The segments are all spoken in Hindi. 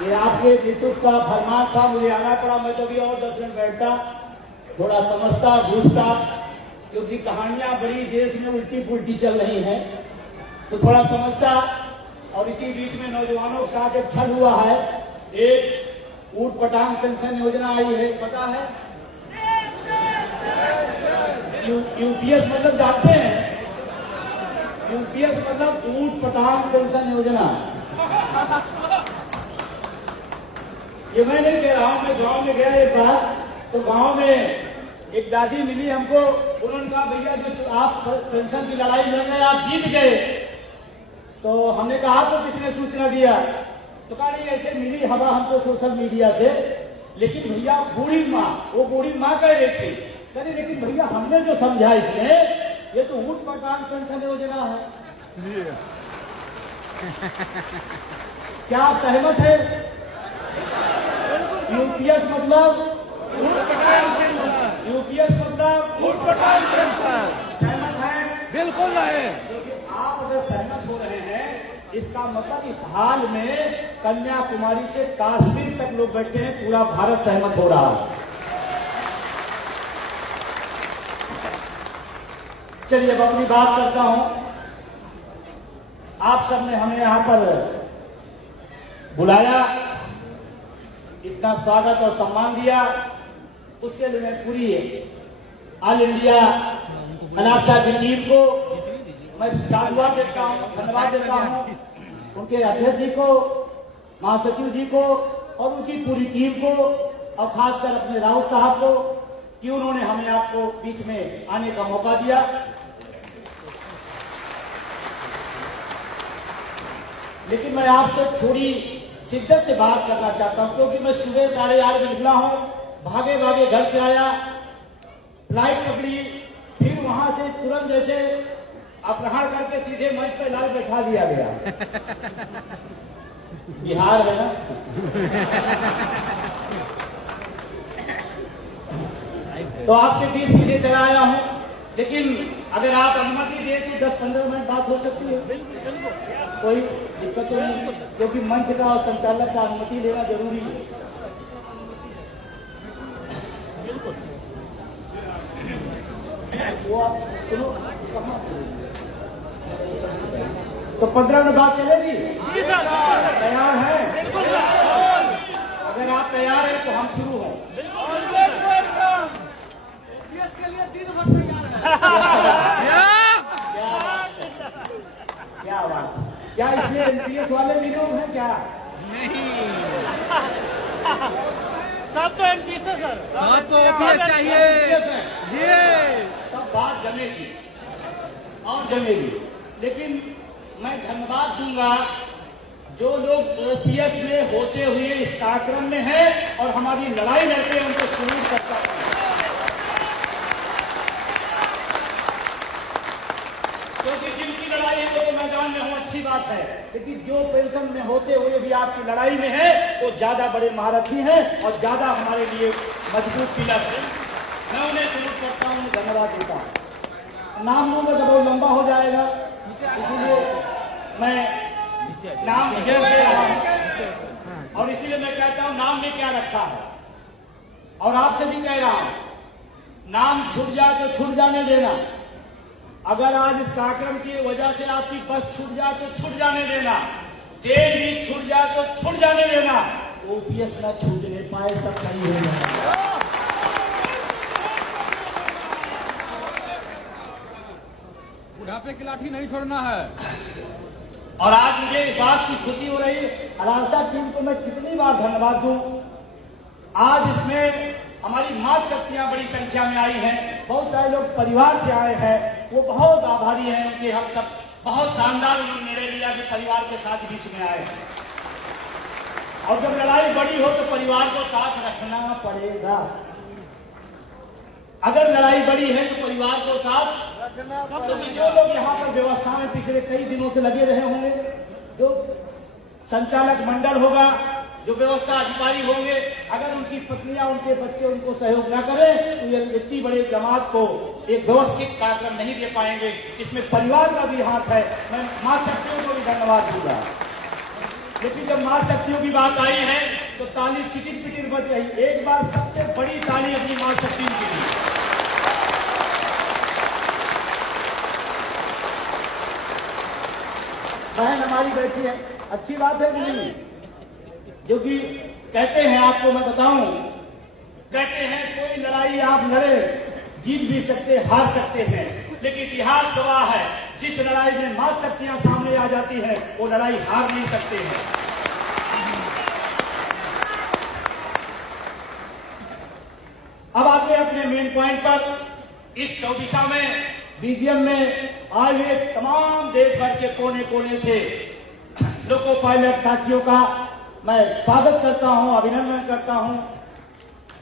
ये आपके यूट्यूब का फरमान था, मुझे आना पड़ा। मैं तो भी और 10 मिनट बैठता, थोड़ा समझता घूसता, क्योंकि कहानियां बड़ी देश में उल्टी पुल्टी चल रही हैं, तो थोड़ा समझता। और इसी बीच में नौजवानों के साथ एक छल हुआ है। एक ऊट पटांग पेंशन योजना आई है, पता है? यूपीएस मतलब जानते हैं? यूपीएस मतलब ऊट पटांग पेंशन योजना। ये मैं नहीं कह रहा हूं, मैं गांव में गया एक बार, तो गांव में एक दादी मिली हमको। उन्होंने कहा, भैया जो आप पेंशन की लड़ाई लड़ रहे हैं, आप जीत गए। तो हमने कहा, आपको किसने सूचना दिया? तो कहा, नहीं ऐसे मिली हवा हमको सोशल मीडिया से। लेकिन भैया बूढ़ी माँ, वो बूढ़ी माँ कह रही थी, कहने लेकिन भैया हमने जो समझा इसमें, ये तो ऊट पटांग पेंशन योजना है। क्या आप सहमत है? यूपीएस मतलब ऊट पटांग पेंशन। सहमत है? बिल्कुल नहीं। क्योंकि आप अगर सहमत हो रहे हैं, इसका मतलब इस हाल में कन्याकुमारी से कश्मीर तक लोग बैठे हैं, पूरा भारत सहमत हो रहा है। चलिए अब अपनी बात करता हूं। आप सबने हमें यहां पर बुलाया, इतना स्वागत और सम्मान दिया, उसके लिए मैं पूरी ऑल इंडिया अनासा की टीम को मैं साधुवाद देता हूं, धन्यवाद देता हूं। उनके अध्यक्ष जी को, महासचिव जी को और उनकी पूरी टीम को, और खासकर अपने राउत साहब को, कि उन्होंने हमें आपको बीच में आने का मौका दिया। लेकिन मैं आपसे थोड़ी शिद्दत से बात करना चाहता हूं, क्योंकि मैं सुबह 8:30 बजे निकला हूं, भागे भागे घर से आया, फ्लाइट पकड़ी, फिर वहां से तुरंत जैसे अपहरण करके सीधे मंच पर लाल बैठा दिया गया। बिहार है ना? तो आपके बीच सीधे चला आया हूं। लेकिन अगर आप अनुमति दें तो 10-15 मिनट बात हो सकती है, कोई दिक्कत तो नहीं, क्योंकि मंच का और संचालक का अनुमति लेना जरूरी है। वो आप सुनो, तो 15 मिनट बात चलेगी? तैयार है? अगर आप तैयार हैं तो हम शुरू हैं। के लिए दिन भर तैयार है। क्या बात, क्या इसलिए एनपीएस वाले भी लोग हैं क्या? नहीं, सब तो एनपीएस है सर, सब तो ओपीएस चाहिए। ये तब बात जमेगी और जमेगी। लेकिन मैं धन्यवाद दूंगा जो लोग ओपीएस में होते हुए इस कार्यक्रम में है और हमारी लड़ाई लड़ते हैं, उनको सैल्यूट करता हूं। क्योंकि जिनकी लड़ाई है वो तो मैदान में हो, अच्छी बात है, लेकिन जो पेंशन में होते हुए भी आपकी लड़ाई में है, वो ज्यादा बड़े महारथी हैं और ज्यादा हमारे लिए मजबूत पिलर है। मैं उन्हें सैल्यूट करता हूं, धन्यवाद देता हूं। नाम लूंगा जब वो लंबा हो जाएगा, इसीलिए मैं नाम दे रहा हूं। और इसीलिए मैं कहता हूं, नाम में क्या रखा है। और आपसे भी कह रहा हूं, नाम छूट जाए तो छूट जाने देना। अगर आज इस कार्यक्रम की वजह से आपकी बस छूट जाए तो छूट जाने देना, ट्रेन भी छूट जाए तो छूट जाने देना, ओपीएस न छूटने पाए, सब सही हो जाए। बुढ़ापे की लाठी नहीं छोड़ना है। और आज मुझे इस बात की खुशी हो रही है, अलासा टीम को मैं कितनी बार धन्यवाद दूं। आज इसमें हमारी मात शक्तियां बड़ी संख्या में आई हैं, बहुत सारे लोग परिवार से आए हैं, वो बहुत आभारी हैं कि हम सब बहुत शानदार निर्णय लिया कि परिवार के साथ बीच में आए। और जब लड़ाई बड़ी हो तो परिवार को साथ रखना पड़ेगा। अगर लड़ाई बड़ी है तो परिवार को साथ रखना पड़ेगा। तो जो लोग यहाँ पर व्यवस्था में पिछले कई दिनों से लगे रहे होंगे, जो संचालक मंडल होगा, जो व्यवस्था अधिकारी होंगे, अगर उनकी पत्नियां, उनके बच्चे उनको सहयोग न करें तो ये इतनी बड़ी जमात को एक व्यवस्थित कार्यक्रम नहीं दे पाएंगे। इसमें परिवार का भी हाथ है। मैं मां शक्तियों को भी धन्यवाद दूंगा। लेकिन जब मां शक्तियों की बात आई है तो ताली चिटिर पिटिर बज रही। एक बार सबसे बड़ी ताली अपनी मां शक्तियों की दी। बहन हमारी बैठी है, अच्छी बात है कि नहीं? जो कि कहते हैं, आपको मैं बताऊं, कहते हैं कोई लड़ाई आप लड़े जीत भी सकते, हार सकते हैं, लेकिन इतिहास गवाह है जिस लड़ाई में मां शक्तियां सामने आ जाती हैं वो लड़ाई हार नहीं सकते हैं। अब आते हैं अपने मेन पॉइंट पर। इस 24 में बीजीएम में आए तमाम देश भर के कोने कोने से लोको पायलट साथियों का मैं स्वागत करता हूं, अभिनंदन करता हूं।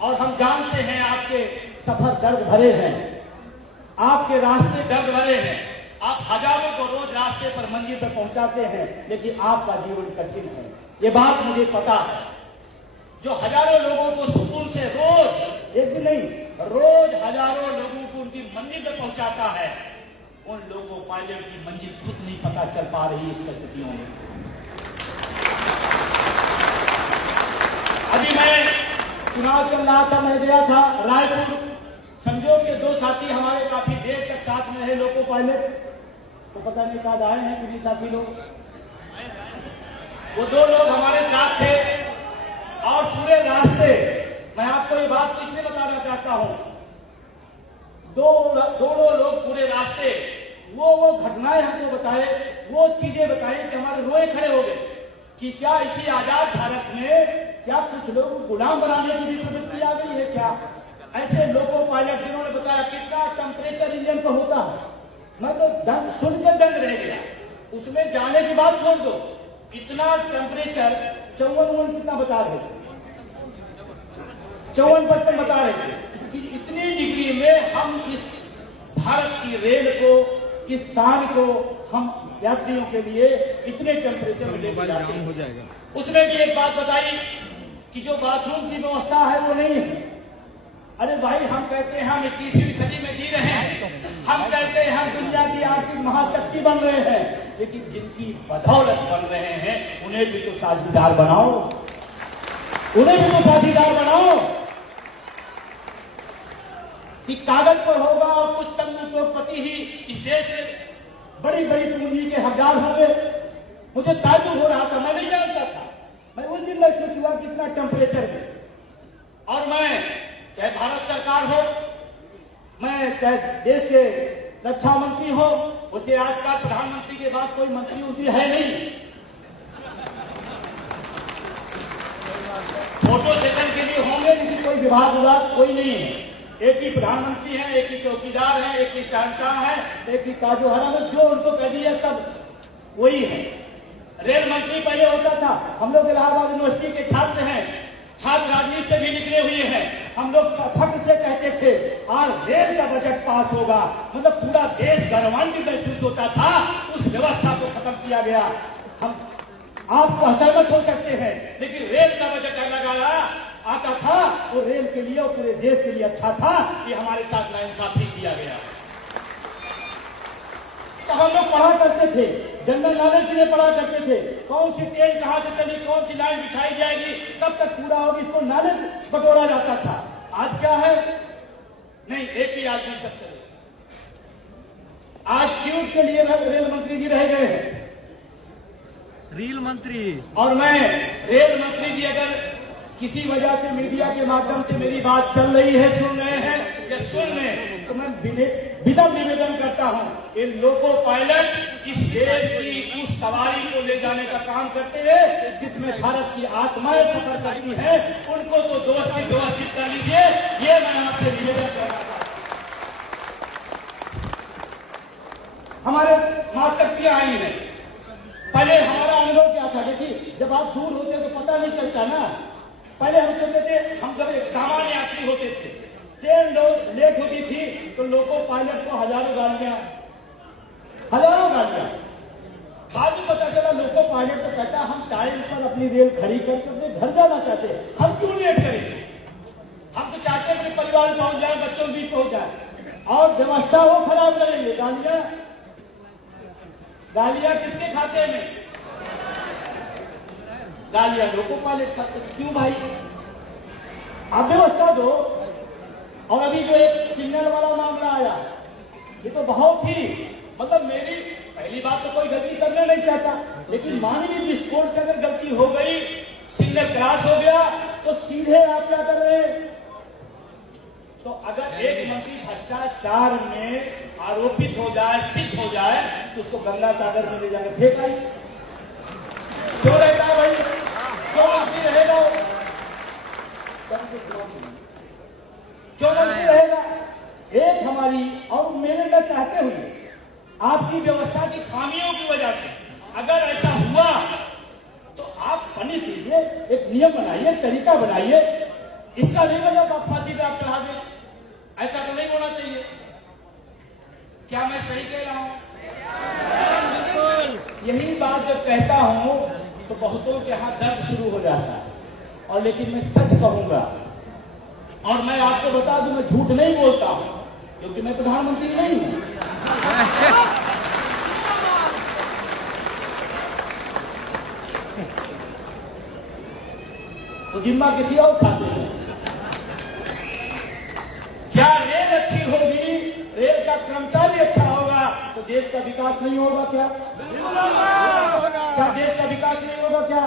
और हम जानते हैं आपके सफर दर्द भरे हैं, आपके रास्ते दर्द भरे हैं, आप हजारों को रोज रास्ते पर मंजिल पर पहुंचाते हैं, लेकिन आपका जीवन कठिन है, ये बात मुझे पता है। जो हजारों लोगों को सुकून से रोज, एक दिन नहीं, रोज हजारों लोगों को उनकी मंजिल पर पहुंचाता है, उन लोगों पायलट की मंजिल खुद नहीं पता चल पा रही इस परिस्थितियों में। अभी मैं चुनाव चल रहा था, मैं गया था रायपुर, संजोग से दो साथी हमारे काफी देर तक साथ में रहे लोको पायलट, तो पता नहीं कब आए हैं किसी साथी लोग, वो दो लोग हमारे साथ थे। और पूरे रास्ते मैं आपको ये बात इसलिए बताना चाहता हूं, दोनों लोग पूरे रास्ते वो घटनाएं हमको बताए, वो चीजें बताई कि हमारे रोए खड़े हो गए कि क्या इसी आजाद भारत में क्या कुछ लोग गुलाम बनाने की भी प्रवृत्ति आ गई है क्या? ऐसे लोको पायलट जिन्होंने बताया कितना टेम्परेचर इंजन पर होता है, मैं तो सुनकर दंग रह गया। उसमें जाने की बात छोड़ दो, इतना टेम्परेचर 54 कितना बता रहे थे, 54-55 बता रहे थे कि इतनी डिग्री में हम इस भारत की रेल को, इस स्थान को हम यात्रियों के लिए इतने टेम्परेचर में लेकर जाते हैं। उसमें भी एक बात बताई कि जो बाथरूम की व्यवस्था है वो नहीं है। अरे भाई, हम कहते हैं हम 21वीं सदी में जी रहे हैं, हम कहते हैं हम दुनिया की आर्थिक महाशक्ति बन रहे हैं, लेकिन जिनकी बदौलत बन रहे हैं उन्हें भी तो साझीदार बनाओ, उन्हें भी तो साझीदार बनाओ। कि कागज पर होगा और कुछ संघ उद्योगपति ही इस देश में बड़ी बड़ी पूंजी के हकदार होंगे। मुझे ताज्जुब हो रहा था, मैं नहीं जानता था, मैं उस दिन महसूस हुआ कितना टेम्परेचर है। और मैं चाहे भारत सरकार हो, मैं चाहे देश के रक्षा मंत्री हो, उसे आजकल प्रधानमंत्री के बाद कोई मंत्री उतरी है नहीं। फोटो सेशन के लिए होंगे, लेकिन कोई विभाग कोई नहीं है। एक ही प्रधानमंत्री है, एक ही चौकीदार है, एक ही शहंशाह है, एक ही ताजो हरम है, जो उनको कह दिया सब वही है। रेल मंत्री पहले होता था, हम लोग इलाहाबाद यूनिवर्सिटी के छात्र हैं, छात्र राजनीति से भी निकले हुए हैं, हम लोग फख्र से कहते थे आज रेल का बजट पास होगा, मतलब पूरा देश गौरवान्वित महसूस होता था। उस व्यवस्था को खत्म किया गया। हम आपको असहमत हो सकते हैं, लेकिन रेल का बजट अलग आता था, वो रेल के लिए और पूरे देश के लिए अच्छा था। ये हमारे साथ नाइंसाफी किया गया। तो हम लोग पढ़ा करते थे, जनरल नॉलेज के लिए पढ़ा करते थे, कौन सी ट्रेन कहां से चली, कौन सी लाइन बिछाई जाएगी, कब तक पूरा होगी, इसको नॉलेज बटोरा जाता था। आज क्या है? नहीं, एक ही आदमी सब चले। आज ट्यूब के लिए रेल मंत्री जी रह गए हैं, रेल मंत्री। और मैं रेल मंत्री जी अगर किसी वजह से मीडिया के माध्यम से मेरी बात चल रही है, सुन रहे हैं या सुन रहे हैं, तो मैं विनम्र निवेदन करता हूं, इन लोको पायलट इस देश की उस सवारी को ले जाने का काम करते हैं जिसमें भारत की आत्माएं सफर करती है, उनको तो दोस्ती व्यवस्थित कर लीजिए, ये मैं आपसे निवेदन कर रहा था। हमारे मां शक्तियां आई है। पहले हमारा अनुभव क्या था? देखिए, जब आप दूर होते तो पता नहीं चलता ना। पहले हम सोचते थे, हम जब एक सामान्य यात्री होते थे, ट्रेन लेट होती थी तो लोको पायलट को हजारों गालियां, बाद में पता चला लोको पायलट को कहता हम टाइम पर अपनी रेल खड़ी करके अपने घर जाना चाहते हैं, हम क्यों लेट करेंगे? हम तो चाहते हैं अपने परिवार पहुंच जाए, बच्चों भी पहुंच जाए, और व्यवस्था वो खराब करेंगे। गालियां किसके खाते में? गालियां लोगों पायलट खाते। क्यों भाई, आप व्यवस्था दो। और अभी जो एक सिग्नल वाला मामला आया, ये तो बहुत ही मतलब मेरी पहली बात तो कोई गलती करना नहीं चाहता, लेकिन मानवीय दृष्टिकोण से अगर गलती हो गई, सिग्नल क्रॉस हो गया, तो सीधे आप क्या कर रहे हैं? तो अगर एक मंत्री भ्रष्टाचार में आरोपित हो जाए, सिद्ध हो जाए, तो उसको गंगा सागर में ले जाकर फेंक आई। क्यों रहेगा भाई, क्यों मंत्री रहेगा? क्यों मंत्री रहेगा? एक हमारी और मेरे न चाहते हुए आपकी व्यवस्था की खामियों की वजह से अगर ऐसा हुआ तो आप पनिश कीजिए, एक नियम बनाइए, तरीका बनाइए। इसका नहीं मतलब आप फांसी पे आप चढ़ा दें, ऐसा तो नहीं होना चाहिए। क्या मैं सही कह रहा हूं? यही बात जब कहता हूं तो बहुतों के यहां दर्द शुरू हो जाता है। और लेकिन मैं सच कहूंगा, और मैं आपको बता दूं, मैं झूठ नहीं बोलता हूं, क्योंकि मैं प्रधानमंत्री नहीं हूं। तो जिम्मा किसी और खाते हैं। क्या रेल अच्छी होगी, रेल का कर्मचारी अच्छा होगा तो देश का विकास नहीं होगा क्या? क्या देश का विकास नहीं होगा क्या?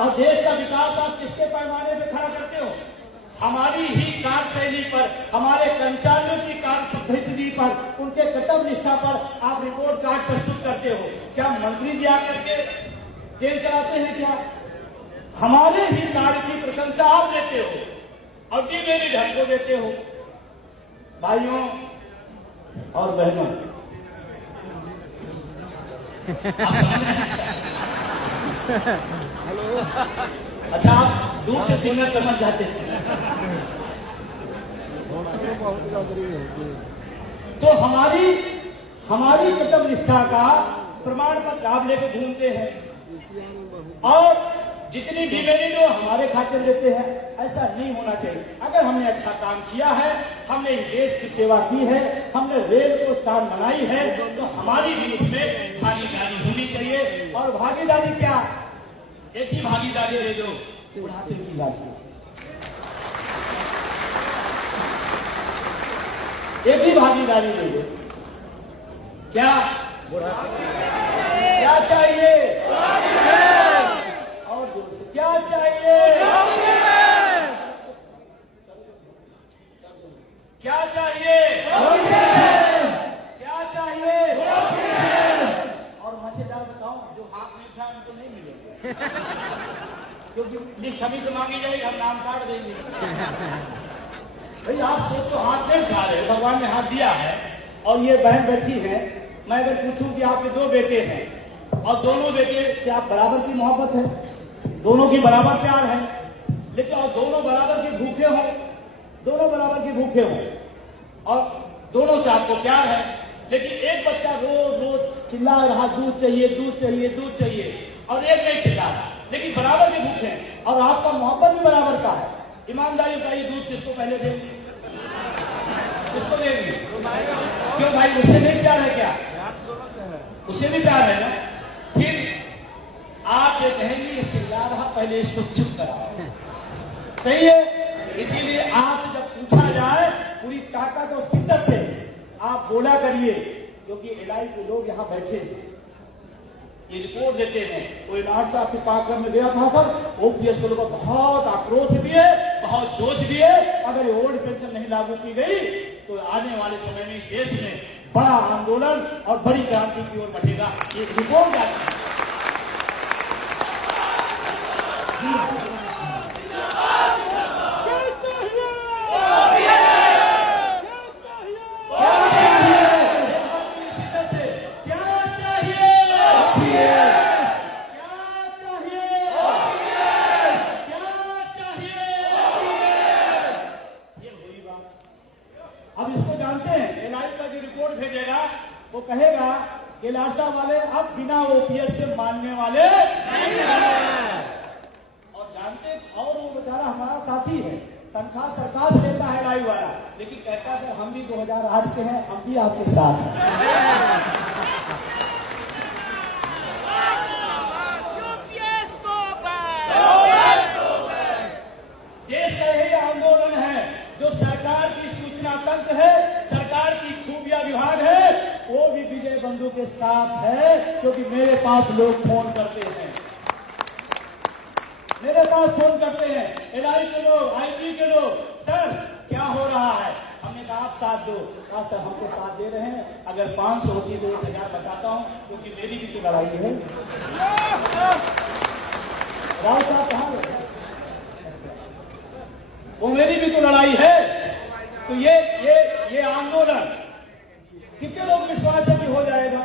और देश का विकास आप किसके पैमाने पे खड़ा करते हो? हमारी ही कार्यशैली पर, हमारे कर्मचारियों की कार्य पद्धति पर, उनके कर्तव्य निष्ठा पर आप रिपोर्ट कार्ड प्रस्तुत करते हो। क्या मंत्री जी आकर के जेल चलाते हैं क्या? हमारे ही कार्य की प्रशंसा आप देते हो और डिमेरिट को देते हो। भाइयों और बहनों, अच्छा आप दूर से सिग्नल समझ जाते हैं। तो हमारी कर्तव्य निष्ठा का प्रमाण पत्र आप लेकर घूमते हैं और जितनी डिमेरिट हो हमारे खाते लेते हैं। ऐसा नहीं होना चाहिए। अगर हमने अच्छा काम किया है, हमने देश की सेवा की है, हमने रेल को स्थान बनाई है, तो हमारी भी इसमें भागीदारी होनी चाहिए। और भागीदारी क्या? एक ही भागीदारी ले लो, बुढ़ापे की राशि। एक ही भागीदारी ले लो। क्या क्या चाहिए? और जोर से क्या चाहिए? क्या चाहिए? क्या चाहिए? और मजेदार बताऊं, जो हाथ नहीं उठा उनको नहीं मिलेंगे, क्योंकि लिस्ट हमी से मांगी जाएगी, हम नाम काट देंगे। भाई आप सोचो, हाथ नहीं उठा रहे, भगवान ने हाथ दिया है और ये बहन बैठी है। मैं अगर पूछूं कि आपके 2 बेटे हैं और दोनों बेटे से आप बराबर की मोहब्बत है, दोनों की बराबर प्यार है, लेकिन और दोनों बराबर के भूखे हों, दोनों बराबर के भूखे हों और दोनों से आपको प्यार है, लेकिन एक बच्चा रोज चिल्ला रहा दूध चाहिए, दूध चाहिए, दूध चाहिए, और एक नहीं चिल्ला रहा, लेकिन बराबर के भूखे हैं और आपका मोहब्बत भी बराबर का है। ईमानदारी बताइए, दूध किसको पहले देंगे? किसको देंगे? क्यों भाई, उससे नहीं प्यार है क्या? उससे भी प्यार है ना। फिर आप ये कहेंगे चिल्ला रहा, पहले इसको चुप कराओ। सही है। इसीलिए आपसे जब पूछा जाए पूरी ताकत और शिद्दत से आप बोला करिए, क्योंकि एलआई के लोग यहाँ बैठे हैं, ये रिपोर्ट देते हैं। वो इनार साहब के पाकर में गया था सर, ओपीएस को लोगों को बहुत आक्रोश भी है, बहुत जोश भी है। अगर ये ओल्ड पेंशन नहीं लागू की गई तो आने वाले समय में इस देश में बड़ा आंदोलन और बड़ी क्रांति की ओर बढ़ेगा। ये रिपोर्ट आती है। अब इसको जानते हैं, एनआई का जो रिपोर्ट भेजेगा वो कहेगा कि लालसा वाले अब बिना ओपीएस के मानने वाले नहीं है। और जानते, और वो बेचारा हमारा साथी है, तनख्वाह सरकार से लेता है एनआई वाला, लेकिन कहता है हम भी 2008 के हैं, हम भी आपके साथ हैं। मजदूरों के साथ है, क्योंकि मेरे पास लोग फोन करते हैं, मेरे पास फोन करते हैं, एलआई के लोग, आईटी के लोग, सर क्या हो रहा है? हमने कहा आप साथ दो। कहा सर हमको साथ दे रहे हैं, अगर 500 होती तो 1000 बताता हूं, क्योंकि मेरी भी तो लड़ाई है। राव साहब कहाँ गए? वो मेरी भी तो लड़ाई है। तो ये आंदोलन कितने लोग विश्वास है कि हो जाएगा?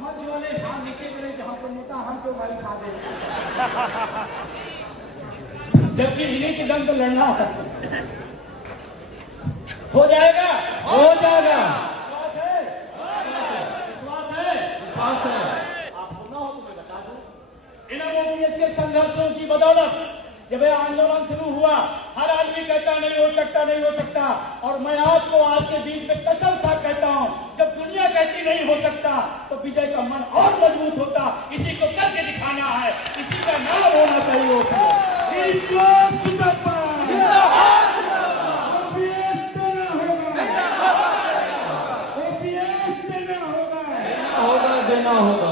मंच वाले हम नीचे करें कि हमको नेता हम क्यों गाली खा दे, जबकि इन्हीं के दम पर लड़ना है। हो जाएगा, हो जाएगा। विश्वास है, विश्वास है, विश्वास है। आप सुनना हो तो मैं बता दूं, इन ओपीएस के संघर्षों की बदौलत जब यह आंदोलन शुरू हुआ, हर आदमी कहता नहीं हो सकता, नहीं हो सकता। और मैं आपको आज के बीच में कसम खा कहता हूं, जब दुनिया कहती नहीं हो सकता तो विजय का मन और मजबूत होता। इसी को करके दिखाना है, इसी का नाम होना चाहिए देना होगा।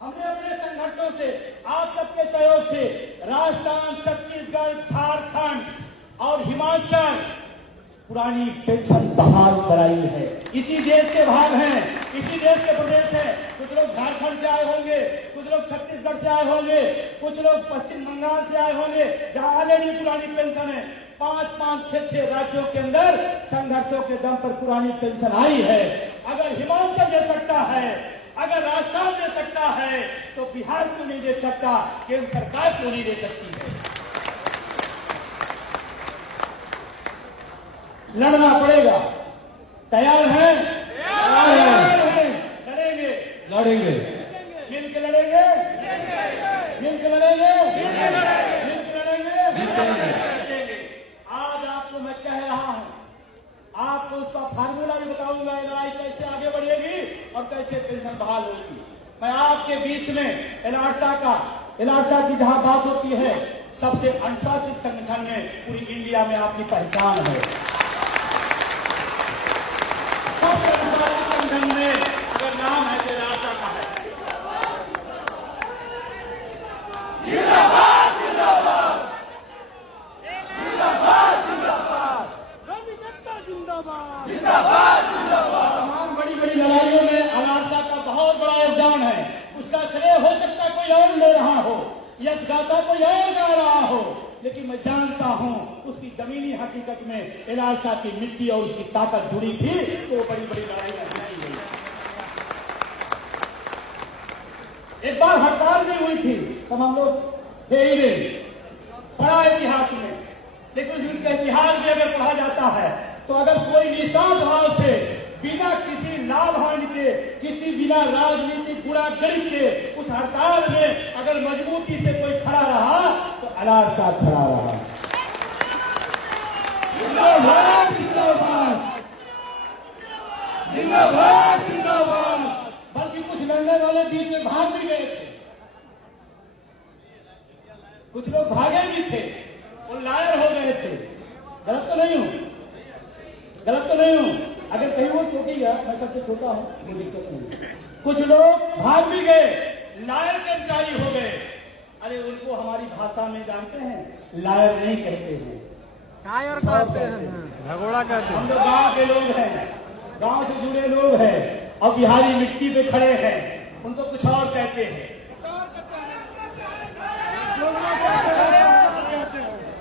हमने अपने संघर्षों से, आप सबके सहयोग से राजस्थान, छत्तीसगढ़, झारखंड और हिमाचल पुरानी पेंशन बहाल कराई है। इसी देश के भाग हैं, इसी देश के प्रदेश हैं। कुछ लोग झारखंड से आए होंगे, कुछ लोग छत्तीसगढ़ से आए होंगे, कुछ लोग पश्चिम बंगाल से आए होंगे, जहां ऑलरेडी पुरानी पेंशन है। 5-5, 6-6 राज्यों के अंदर संघर्षों के दम पर पुरानी पेंशन आई है। अगर हिमाचल दे सकता है, अगर राजस्थान दे सकता है, तो बिहार क्यों नहीं दे सकता? केंद्र सरकार क्यों नहीं दे सकती है? लड़ना पड़ेगा। तैयार है? लड़ेंगे, लड़ेंगे, मिलकर लड़ेंगे, मिलकर लड़ेंगे, मिलकर लड़ेंगे। आज आपको मैं कह रहा हूं, आपको उसका फार्मूला भी बताऊंगा, लड़ाई कैसे आगे बढ़ेगी और कैसे पेंशन बहाल होगी। मैं आपके बीच में एलाटा की जहां बात होती है, सबसे अनुशासित संगठन में पूरी इंडिया में आपकी पहचान है। सबसे अनुशासित संगठन में अगर नाम है तो एलाटा का है। जिंदाबाद, जिंदाबाद, जिंदाबाद, जिंदाबाद, जिंदाबाद, जिंदाबाद, जिंदाबाद। तमाम बड़ी बड़ी लड़ाइयों में एलाटा का बहुत बड़ा योगदान है। उसका श्रेय हो सकता कोई और ले रहा हो, यश गाथा कोई और गा रहा हो, लेकिन मैं जानता हूं उसकी जमीनी हकीकत में एलाटा की मिट्टी और उसकी ताकत जुड़ी थी, तो बड़ी बड़ी लड़ाइयां जीती गई। एक बार हड़ताल भी हुई थी, तब हम लोग थे ही नहीं, पढ़ा इतिहास में। लेकिन उस इतिहास में अगर पढ़ा जाता है तो अगर कोई निस्वार्थ भाव से, बिना किसी लाभ हानि के, किसी बिना राजनीतिक गुणागरी के उस हड़ताल में अगर मजबूती से कोई खड़ा रहा तो एलाटा खड़ा रहा। जिंदाबाद, जिंदाबाद, जिंदाबाद, जिंदाबाद। बल्कि कुछ लड़ने वाले बीच में भाग भी गए थे, कुछ लोग भागे भी थे, वो लायर हो गए थे। गलत तो नहीं हूं, गलत तो नहीं हूं। अगर सही हो तो ठीक है, मैं सबसे छोटा हूं, कोई दिक्कत नहीं। कुछ लोग भाग भी गए, लायर कर्मचारी हो गए। अरे उनको हमारी भाषा में जानते हैं, लायर नहीं कहते हैं, कायर कहते हैं, भगोड़ा कहते हैं। हम लोग गांव के लोग हैं, गांव से जुड़े लोग हैं और बिहारी मिट्टी पे खड़े हैं, उनको कुछ और कहते हैं।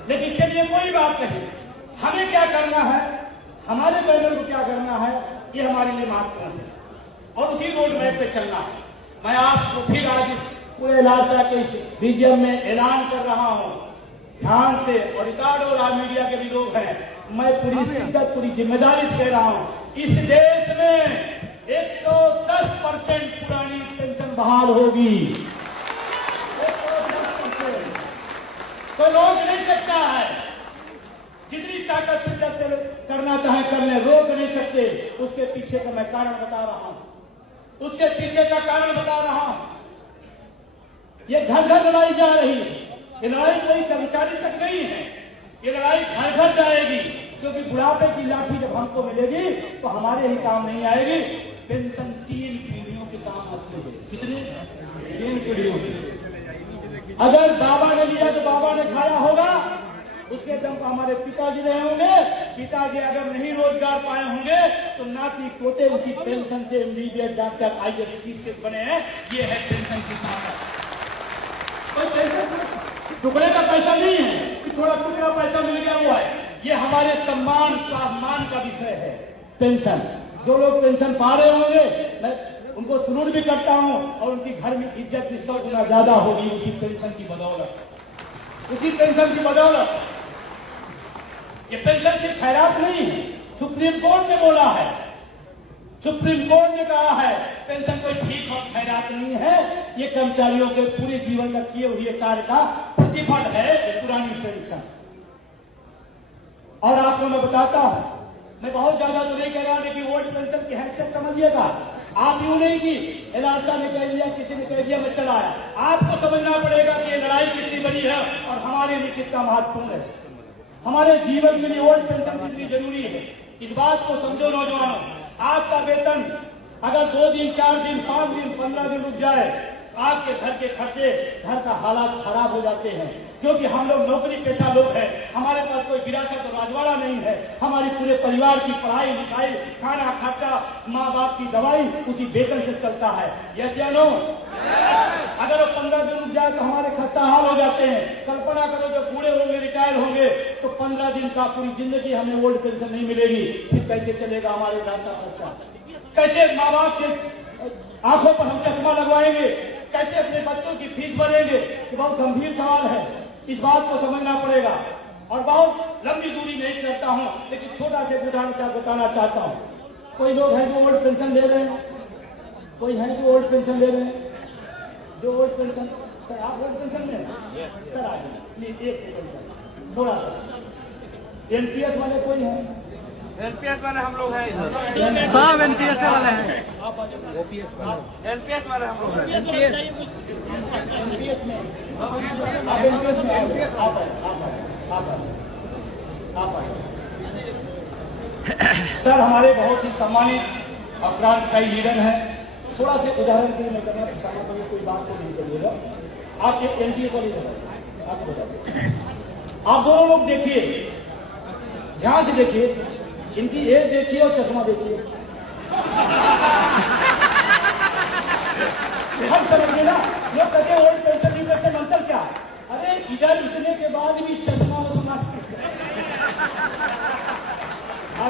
लेकिन चलिए कोई बात नहीं, हमें क्या करना है, हमारे बैनर को क्या करना है, ये हमारे लिए महत्वपूर्ण है और उसी रोड मैप पे चलना है। मैं आपको फिर आज इस पूरे एलाटा के इस बीजीएम में ऐलान कर रहा हूं, ध्यान से, और रिकॉर्ड और आप मीडिया के भी लोग हैं, मैं पूरी शिद्दत, पूरी जिम्मेदारी से कह रहा हूं, इस देश में 110% पुरानी पेंशन बहाल होगी। कोई रोक नहीं सकता है, जितनी ताकत शिद्दत से करना चाहे कर ले, रोक नहीं सकते। उसके पीछे का मैं कारण बता रहा हूं, उसके पीछे का कारण बता रहा हूं। ये घर घर लड़ाई जा रही है, ये लड़ाई कोई कर्मचारी तक नहीं है, ये लड़ाई घर घर जाएगी, क्योंकि बुढ़ापे की लाठी जब हमको मिलेगी तो हमारे ही काम नहीं आएगी। पेंशन 3 पीढ़ियों के काम आती है। कितने? 3 पीढ़ियों की। अगर बाबा ने लिया तो बाबा ने खाया होगा, उसके दम पर हमारे पिताजी रहे होंगे, पिताजी अगर नहीं रोजगार पाए होंगे तो नाती पोते उसी पेंशन से एमबीबीएस, डॉक्टर, आईएएस, पीसीएस बने हैं। ये है पेंशन की ताकत। कोई पेंशन टुकड़े का पैसा नहीं है कि थोड़ा टुकड़ा पैसा मिल गया हुआ है। ये हमारे सम्मान स्वाभिमान का विषय है पेंशन। जो लोग पेंशन पा रहे होंगे मैं उनको सलूट भी करता हूं, और उनकी घर में इज्जत भी 100 गुना ज्यादा होगी उसी पेंशन की बदौलत, उसी पेंशन की बदौलत। ये पेंशन सिर्फ खैरात नहीं है, सुप्रीम कोर्ट ने बोला है, सुप्रीम कोर्ट ने कहा है पेंशन कोई भीख और खैरात नहीं है, ये कर्मचारियों के पूरे जीवन का किए हुए कार्य का प्रतिफल है पुरानी पेंशन। और आपको मैं बताता हूं, मैं बहुत ज्यादा तो नहीं कह रहा, लेकिन ओल्ड पेंशन की हैसियत समझिएगा। आप यूं नहीं कि एलासा ने कह दिया, किसी ने कह दिया, मैं चला आया। आपको समझना पड़ेगा कि ये लड़ाई कितनी बड़ी है और हमारे लिए कितना महत्वपूर्ण है, हमारे जीवन के लिए ओल्ड पेंशन कितनी जरूरी है। इस बात को समझो नौजवानों। आपका वेतन अगर 2 दिन, 4 दिन, 5 दिन, 15 दिन रुक जाए, आपके घर के खर्चे, घर का हालात खराब हो जाते हैं। क्योंकि हम लोग नौकरी पेशा लोग हैं, हमारे पास कोई विरासत और राजवाड़ा नहीं है। हमारी पूरे परिवार की पढ़ाई लिखाई, खाना खर्चा, माँ बाप की दवाई उसी वेतन से चलता है। यस या नो? अगर वो 15 दिन रुक जाए तो हमारे खस्ता हाल हो जाते हैं। कल्पना करो जब बूढ़े होंगे, रिटायर होंगे, तो 15 दिन का पूरी जिंदगी हमें ओल्ड पेंशन नहीं मिलेगी। फिर कैसे चलेगा हमारे घर का खर्चा? कैसे माँ बाप के आंखों पर हम चश्मा लगवाएंगे? कैसे अपने बच्चों की फीस भरेंगे? ये बहुत गंभीर सवाल है, इस बात को समझना पड़ेगा। और बहुत लंबी दूरी नहीं करता हूं, लेकिन छोटा से उदाहरण से बताना चाहता हूं। कोई लोग हैं जो ओल्ड पेंशन ले रहे हैं, कोई है जो ओल्ड पेंशन ले रहे हैं, जो ओल्ड पेंशन। सर आप ओल्ड पेंशन में हैं? सर आइए प्लीज, एक सेकंड थोड़ा सा। एनपीएस वाले कोई है? एनपीएस वाले हम लोग हैं इधर, सब एनपीएस वाले हैं। ओपीएस वाले, एनपीएस वाले हम लोग हैं। एनपीएस में आप एनपीएस में आप सर हमारे बहुत ही सम्मानित अफराद का लीडर है। थोड़ा से उदाहरण के लिए मैं करना चाहता हूँ, कोई बात को नहीं करिएगा। आप एक एनपीएस वाले आपको बताइए, आप दोनों लोग देखिए, ध्यान से देखिए, इनकी एज देखिए और चश्मा देखिए। हम समझिए ना, लोग कहते हैं ओल्ड पेंशन न्यू पेंशन अंतर क्या? अरे इधर इतने के बाद भी चश्मा वश्मा,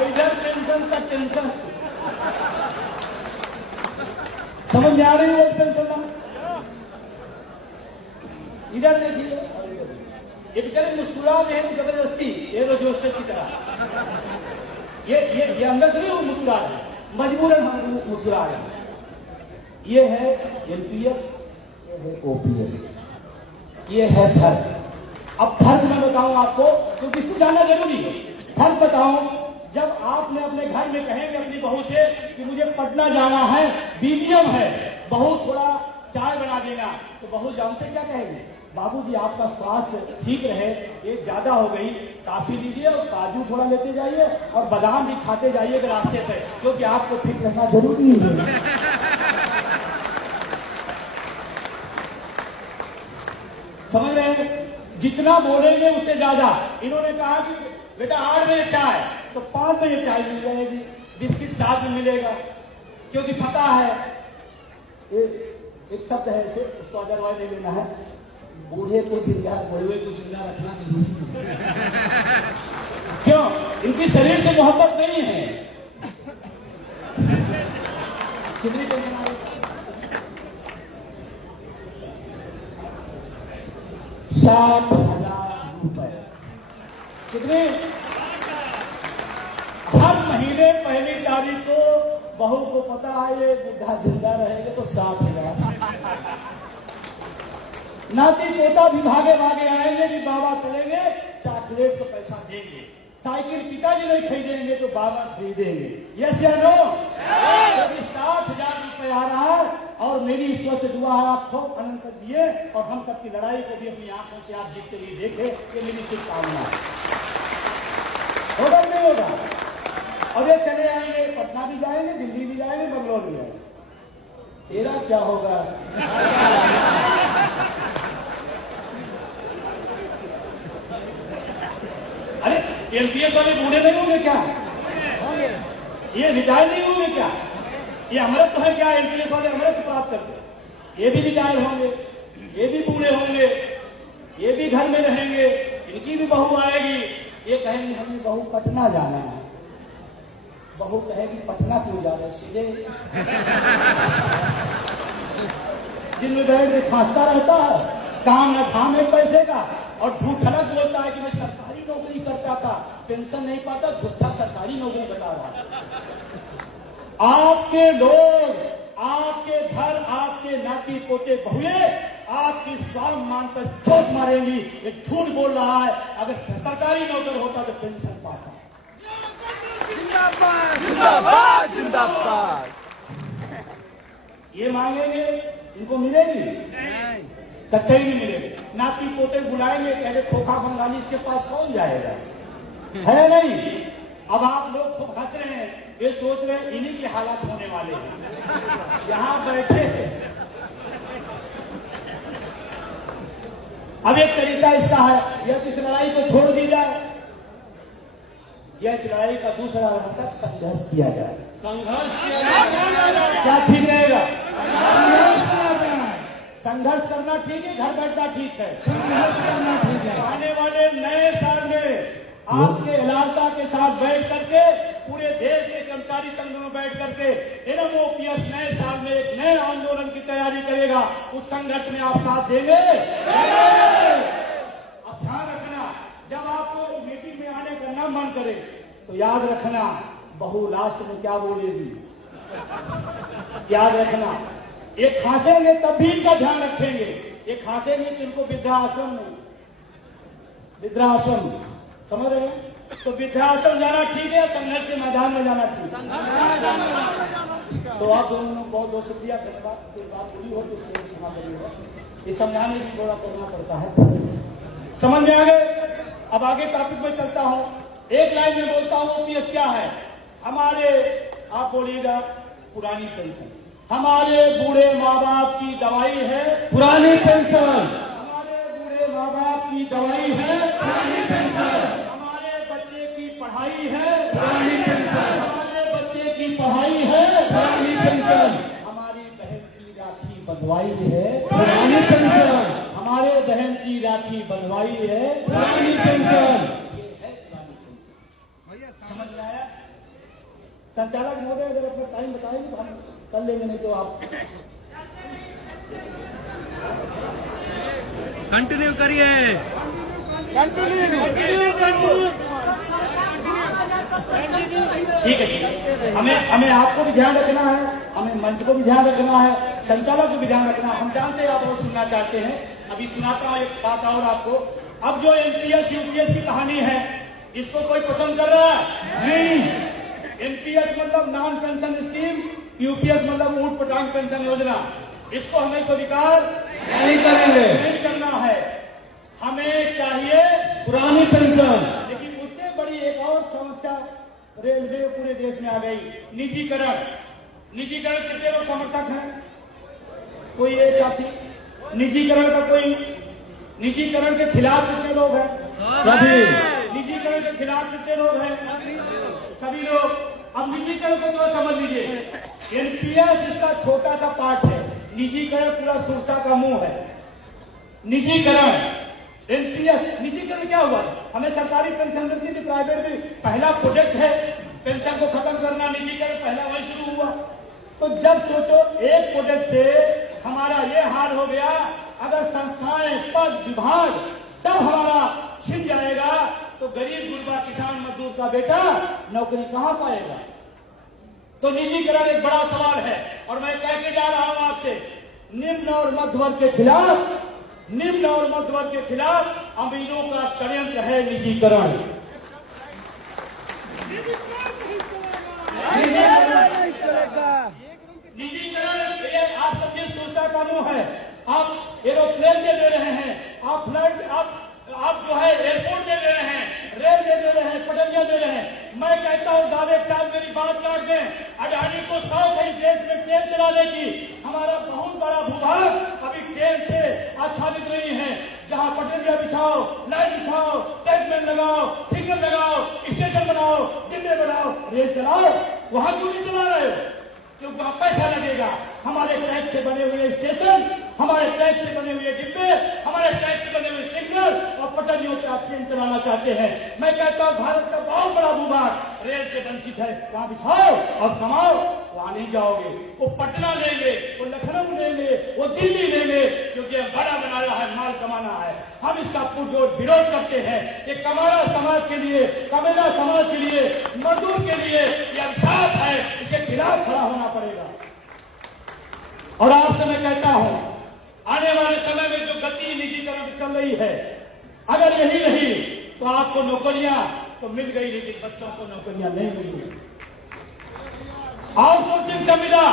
इधर पेंशन का टेंशन। समझ में आ रही है ओल्ड पेंशन ना? इधर देखिए, ये बेचारे मुस्कुरा रहे हैं जबरदस्ती, ये रोजोस्टर की तरह। ये अंदर से नहीं मुस्कुरा रहे, मजबूरन हम मुस्कुरा रहे हैं। ये है एनपीएस, ये है ओपीएस, ये है फर्क। अब फर्क मैं बताऊं आपको, क्योंकि इसको जानना जरूरी है। फर्क बताऊं, जब आपने अपने घर में कहेंगे अपनी बहू से कि मुझे पटना जाना है, बीजीएम है, बहू थोड़ा चाय बना देना, तो बहू जानते क्या कहेंगे? बाबूजी आपका स्वास्थ्य ठीक रहे, ये ज्यादा हो गई, काफी लीजिए और काजू थोड़ा लेते जाइए और बादाम भी खाते जाइए रास्ते पे, क्योंकि आपको ठीक रहना जरूरी है। समझ रहे हैं? जितना बोलेंगे उससे ज्यादा। इन्होंने कहा कि बेटा 8 बजे चाय, तो 5 बजे चाय मिल जाएगी, बिस्किट साथ में मिलेगा, क्योंकि पता है एक शब्द है इसे, उसको अदरवाइज नहीं लेना है, बूढ़े को जिंदा, बूढ़े को जिंदा रखना जरूरी है। क्यों? इनकी शरीर से मोहब्बत नहीं है। कितनी पेंशन आ रही? 60,000 रुपए। कितने? हर महीने पहली तारीख को बहू को पता है ये बुढ़ा जिंदा रहेंगे तो 60,000। नाती पोता भी भागे भागे आएंगे कि बाबा चलेंगे, चॉकलेट का पैसा देंगे, साइकिल पिताजी नहीं खरीदेंगे तो बाबा खरीदेंगे। यस या नो? यदि 60,000 रुपए आ रहा है और मेरी ईश्वर से दुआ है आप खूब आनंद कर दिए और हम सबकी लड़ाई को भी अपनी आंखों से आप जीतते हुए देखे, ये मेरी शुभकामना है। होगा नहीं होगा? और ये चले आएंगे, पटना भी जाएंगे, दिल्ली भी जाएंगे, बंगलोर भी जाएंगे, तेरा क्या होगा? अरे एमपीएस वाले बूढ़े नहीं होंगे क्या? ये रिटायर नहीं होंगे क्या? ये अमृत तो है क्या? एमपीएस वाले अमृत प्राप्त करते, ये भी रिटायर होंगे, ये भी बूढ़े होंगे, ये भी घर में रहेंगे, इनकी भी बहू आएगी, ये कहेंगे हमें बहू पटना जाना है। बहू कहेगी पटना क्यों जा रहे सीधे? दिन में बैठ के फांसता रहता है, काम न थाम है पैसे का, और झूठ छलक बोलता है कि मैं सरकारी नौकरी करता था, पेंशन नहीं पाता, झूठा सरकारी नौकरी बता रहा है। आपके लोग, आपके घर, आपके नाती पोते बहुए आपकी स्वाभिमान पर चोट मारेंगी। ये झूठ बोल रहा है, अगर सरकारी नौकर होता तो पेंशन पाता। जिंदाबाद जिंदाबाद जिंदाबाद। ये मांगेंगे, इनको मिलेगी? कच्चे ही नहीं मिलेगी। नाती पोते बुलाएंगे, पहले खोखा बंगाली इसके पास कौन जाएगा? है नहीं? अब आप लोग खूब हंस रहे हैं, ये सोच रहे हैं इन्हीं की हालत होने वाले हैं। यहां बैठे हैं। अब एक तरीका इसका है, यह इस लड़ाई को छोड़ दी जाए, या इस लड़ाई का दूसरा रास्ता संघर्ष किया जाए। क्या ठीक रहेगा? संघर्ष करना ठीक है, घर बैठना ठीक है? संघर्ष करना ठीक है। आने वाले नए साल में आपके इलाका के साथ बैठ करके, पूरे देश के कर्मचारी संघ में बैठ करके एनएमओपीएस नए साल में एक नए आंदोलन की तैयारी करेगा। उस संघर्ष में आप साथ देंगे? अब ध्यान रखना, जब आपको मीटिंग में आने का न मन करे तो याद रखना, बहू लास्ट में क्या बोलेगी याद रखना। ये खांसेंगे तब भी इनका ध्यान रखेंगे, ये खांसेंगे कि इनको वृद्धाश्रम नहीं, वृद्धाश्रम समझ रहे हैं? तो वृद्धाश्रम जाना ठीक है, संघर्ष के मैदान में जाना ठीक है? तो आप दोनों बहुत बहुत शुक्रिया, धन्यवाद। कोई बात पूरी हो तो उसको क्षमा करिएगा, ये समझाने भी थोड़ा करना पड़ता है। समझ में आ गए? अब आगे टॉपिक में चलता हूं, एक लाइन में बोलता हूं। ओपीएस क्या है? हमारे, आप बोलिएगा, पुरानी पेंशन। हमारे बूढ़े माँ बाप की दवाई है पुरानी पेंशन। हमारे बूढ़े माँ बाप की दवाई है पुरानी पेंशन। हमारे बच्चे की पढ़ाई है पुरानी पेंशन। हमारे बच्चे की पढ़ाई है पुरानी पेंशन। हमारी बहन की राखी बंधवाई है पुरानी पेंशन। हमारे बहन की राखी बंधवाई है पुरानी पेंशन। ये है पुरानी पेंशन। समझ में आया? संचालक महोदय अगर अपना टाइम बताएंगे तो हम कर लेंगे, नहीं तो आप कंटिन्यू करिए। ठीक है। हमें आपको भी ध्यान रखना है, हमें मंच को भी ध्यान रखना है, संचालक को भी ध्यान रखना है। हम जानते हैं आप वो सुनना चाहते हैं, अभी सुनाता हूँ एक बात और आपको। अब जो एनपीएस यूपीएस की कहानी है, इसको कोई पसंद कर रहा है? नहीं। एनपीएस मतलब नॉन पेंशन स्कीम, यूपीएस मतलब ऊट पटांग पेंशन योजना। इसको हमें स्वीकार नहीं करेंगे, नहीं करना है। हमें चाहिए पुरानी पेंशन। लेकिन उससे बड़ी एक और समस्या रेलवे पूरे देश में आ गई, निजीकरण। निजीकरण कितने लोग समर्थक हैं? कोई एक साथी? निजीकरण का कोई, निजीकरण के खिलाफ कितने लोग हैं? सभी। निजीकरण के खिलाफ कितने लोग हैं? सभी लोग। अब निजीकरण को तो समझ लीजिए, एनपीएस इसका छोटा सा पार्ट है, निजीकरण पूरा सुरसा का मुंह है। निजीकरण, एनपीएस, निजीकरण क्या हुआ? हमें सरकारी पेंशन मिलती थी, प्राइवेट भी। पहला प्रोजेक्ट है पेंशन को खत्म करना, निजीकरण पहला वही शुरू हुआ। तो जब सोचो एक प्रोजेक्ट से हमारा ये हाल हो गया, अगर संस्थाएं, पद, विभाग सब हमारा छिन जाएगा तो गरीब गुरबा किसान मजदूर का बेटा नौकरी कहां पाएगा? तो निजीकरण एक बड़ा सवाल है। और मैं कह के जा रहा हूं आपसे, निम्न और मध्य वर्ग के खिलाफ, निम्न और मध्य वर्ग के खिलाफ अमीरों का षड्यंत्र है निजीकरण। निजीकरण, आप सब रेलवे दे रहे हैं, आप फ्लाइट आप जो है एयरपोर्ट दे रहे हैं, रेलवे दे रहे हैं, पटरियां दे रहे हैं। मैं कहता हूं जावेद साहब मेरी बात काट दें, अडानी को शौक है देश में ट्रेन चलाने की। हमारा बहुत बड़ा भूभाग अभी ट्रेन से आच्छादित नहीं है। जहां पटरियां बिछाओ, लाइट बिछाओ, टैगमेंट लगाओ, सिग्नल लगाओ, स्टेशन बनाओ, डिब्बे बनाओ, रेल चलाओ, वहां क्यों नहीं चला रहे हो? क्योंकि वहां पैसा लगेगा। हमारे टैक्स से बने हुए स्टेशन, हमारे टैक्स से बने हुए डिब्बे, हमारे टैक्स से बने हुए सिग्नल और पटरियों पे आप ट्रेन चलाना चाहते हैं। मैं कहता हूं भारत का बहुत बड़ा भूभाग रेल से वंचित है। वहां बिछाओ और कमाओ, वहां नहीं जाओगे। वो पटना लेंगे, वो लखनऊ लेंगे, वो दिल्ली लेंगे, क्योंकि बड़ा बनाया है, माल कमाना है। हम इसका पुरजोर विरोध करते हैं। ये कमारा समाज के लिए, कमेरा समाज के लिए, मजदूर के लिए यह अभिशाप है। इसके खिलाफ खड़ा होना पड़ेगा। और आपसे मैं कहता हूं, आने वाले समय में जो गति निजीकरण चल रही है, अगर यही रही तो आपको नौकरियां तो मिल गई, लेकिन बच्चों को नौकरियां नहीं मिली। आउटसोर्सिंग संविदा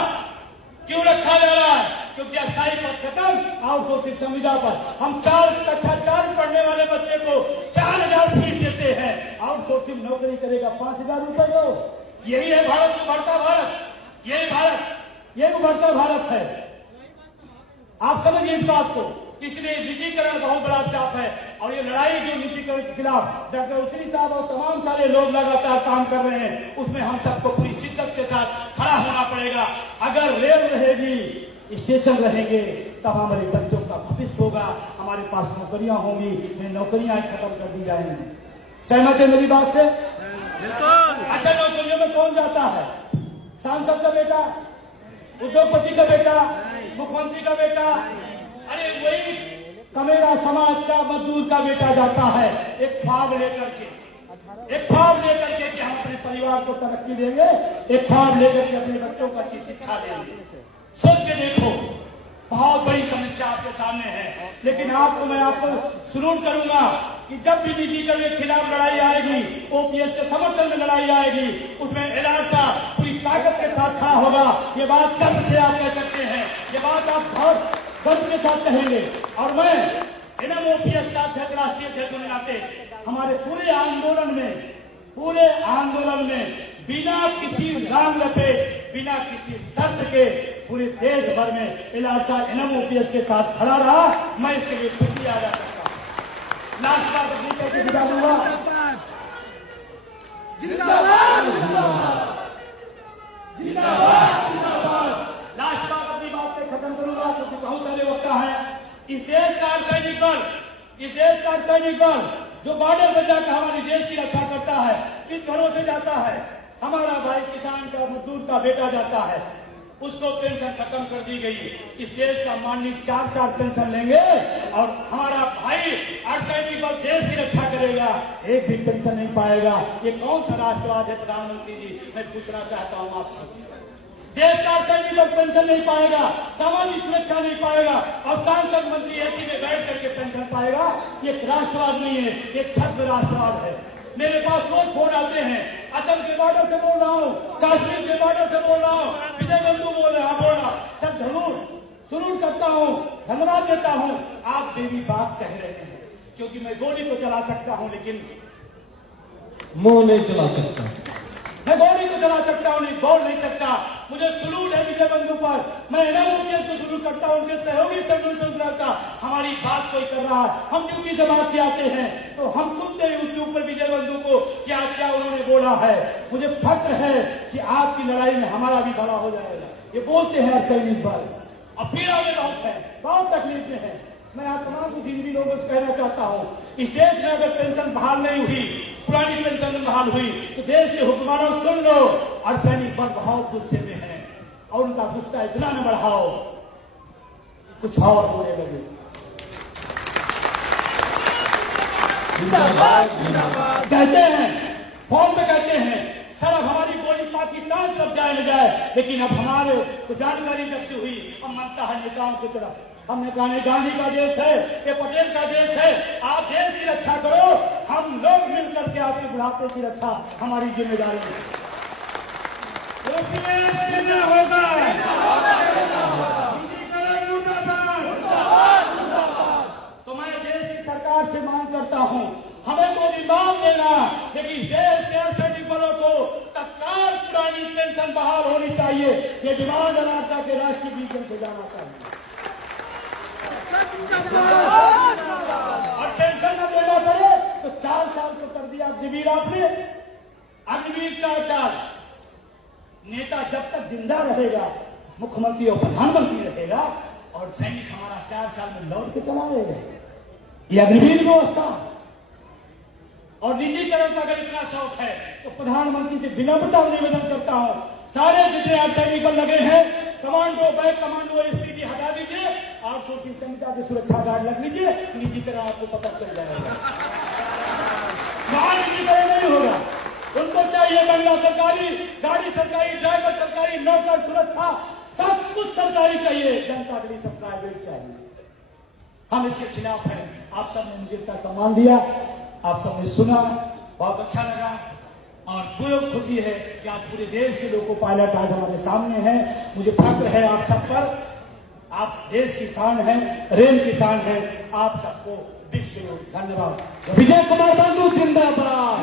क्यों रखा जा रहा है? क्योंकि अस्थायी पद खत्म, आउटसोर्सिंग संविदा पर हम कक्षा 4 पढ़ने वाले बच्चे को 4000 फीस देते हैं। आउटसोर्सिंग नौकरी करेगा 5000 रुपए को। यही है भारत, उभरता भारत, यही भारत, ये उभरता भारत है। आप समझिए इस बात को। इसलिए निजीकरण बहुत बड़ा चाप है। और ये लड़ाई जो निजीकरण के खिलाफ डॉक्टर उसरी साहब और तमाम सारे लोग लगातार काम कर रहे हैं, उसमें हम सबको पूरी शिद्दत के साथ खड़ा होना पड़ेगा। अगर रेल रहेगी, स्टेशन रहेंगे, तब हमारे बच्चों का भविष्य होगा, हमारे पास नौकरियां होंगी, नौकरियां खत्म कर दी जाएंगी। सहमत है मेरी बात से? अच्छा, नौकरियों में कौन जाता है? सांसद का बेटा, उद्योगपति का बेटा, मुख्यमंत्री का बेटा, अरे वही कमेरा समाज का, मजदूर का बेटा जाता है एक ख्वाब लेकर के, एक ख्वाब लेकर के कि हम अपने परिवार को तरक्की देंगे, एक ख्वाब लेकर के अपने बच्चों को अच्छी शिक्षा देंगे। सोच के देखो, बहुत बड़ी समस्या आपके सामने है। लेकिन मैं आपको सलूट करूंगा कि जब भी निजीकरण के खिलाफ लड़ाई आएगी, ओपीएस के समर्थन में लड़ाई आएगी, उसमें एलान साहब पूरी ताकत के साथ खड़ा होगा। ये बात गर्व से आप कह सकते हैं, ये बात आप बहुत गर्व के साथ कहेंगे। और मैं एनएमओपीएस का अध्यक्ष, राष्ट्रीय अध्यक्ष होने नाते हमारे पूरे आंदोलन में बिना किसी लांग लपेट, बिना किसी शर्त के पूरे देश भर में एलान साहब एनएमओपीएस के साथ खड़ा रहा। मैं इसके लिए शुक्रिया अदा करता हूँ। लास्ट बात अपनी कहकर विदा दूंगा। जिंदाबाद, लास्ट बात अपनी बात पे खत्म करूंगा, क्योंकि बहुत सारे वक्ता है। इस देश का अर्धसैनिक बल जो बॉर्डर पर जाकर हमारे देश की रक्षा करता है, किस घरों से जाता है? हमारा भाई किसान का, मजदूर का बेटा जाता है, उसको पेंशन खत्म कर दी गई। इस देश का माननीय 4 पेंशन लेंगे और हमारा भाई अर्धसैनिक बल देश की रक्षा करेगा, एक भी पेंशन नहीं पाएगा। ये कौन सा राष्ट्रवाद है प्रधानमंत्री जी? मैं पूछना चाहता हूं आपसे। देश का अर्धसैनिक बल पेंशन नहीं पाएगा, सामाजिक सुरक्षा नहीं पाएगा, और सांसद मंत्री एसी में बैठ करके पेंशन पाएगा। ये राष्ट्रवाद नहीं है, ये छद्म राष्ट्रवाद है। मेरे पास रोज फोन आते हैं, असम के बॉर्डर से बोल रहा हूँ, कश्मीर के बॉर्डर से बोल रहा हूँ, विजय बंधु बोल रहा सब जरूर करता हूँ, धन्यवाद देता हूँ। आप मेरी बात कह रहे हैं, क्योंकि मैं गोली को चला सकता हूँ लेकिन मुंह नहीं चला सकता। मैं गोली को चला सकता हूँ, नहीं बोल नहीं सकता। मुझे सलूट है विजय बंधु पर, मैं एनएमओपीएस को सलूट करता हूँ, उनके सहयोगी करता। हमारी बात कोई कर रहा है, हम ड्यूटी से बात के आते हैं तो हम सुनते हैं यूट्यूब पर विजय बंधु को क्या क्या उन्होंने बोला है। मुझे फक्र है कि आपकी लड़ाई में हमारा भी भला हो जाएगा। ये बोलते हैं अर्धसैनिक बल, और पीड़ा में बहुत है, बहुत तकलीफ में है। मैं आप तमाम बुद्धिजीवी लोगों से कहना चाहता हूँ, इस देश में अगर पेंशन बहाल नहीं हुई, पुरानी पेंशन बहाल हुई, तो देश के हुक्मरानों सुन लो, अर्धसैनिक बल बहुत गुस्से में है, और उनका गुस्सा इतना न बढ़ाओ कुछ और होने लगे। कहते हैं, फोन पे कहते हैं, सर अब हमारी गोली पाकिस्तान तरफ जाए न जाए, लेकिन अब हमारे को जानकारी जब से हुई, अब मनता है नेताओं की तरफ। हमने कहा नहीं, गांधी का देश है, ये पटेल का देश है, आप देश की रक्षा करो, हम लोग मिलकर के आपके बुढ़ापे की रक्षा हमारी जिम्मेदारी है। होगा हूं, हमें तो डिमांड देना है कि देश के अर्थनीतिक बलों को तत्काल पुरानी पेंशन बहाल होनी चाहिए। ये डिमांड अनारसा के राष्ट्रीय विजन से जाना चाहिए। और पेंशन न देना पड़े तो 4 साल तो कर दिया अग्निवीर आपने। अग्निवीर 4 साल, नेता जब तक जिंदा रहेगा, मुख्यमंत्री और प्रधानमंत्री रहेगा, और सैनिक हमारा 4 साल में लौट के चला आएगा। ये अग्निवीर व्यवस्था। और निजीकरण का अगर इतना शौक है तो प्रधानमंत्री से विनम्रता निवेदन करता हूं, सारे जितने अर्धसैनिक बल लगे हैं, कमांडो, बैक कमांडो, एसपीजी हटा दीजिए, आउटसोर्सिंग संहिता के सुरक्षा गार्ड लग लीजिए, निजीकरण आपको पता चल जाएगा। महानिजीकरण नहीं होगा। उनको चाहिए बंगला सरकारी, गाड़ी सरकारी, ड्राइवर सरकारी, नौकर, सुरक्षा, सब कुछ सरकारी चाहिए। जनता के लिए सब प्राइवेट चाहिए। हम इसके खिलाफ हैं। आप सबने मुझे इतना सम्मान दिया, आप सबने सुना, बहुत अच्छा लगा, और पूरी खुशी है कि आप पूरे देश के लोगों पायलट आज हमारे सामने हैं। मुझे फक्र है आप सब पर। आप देश की शान हैं, रेल की शान है। आप सबको दिल से धन्यवाद। विजय कुमार बंधु जिंदाबाद।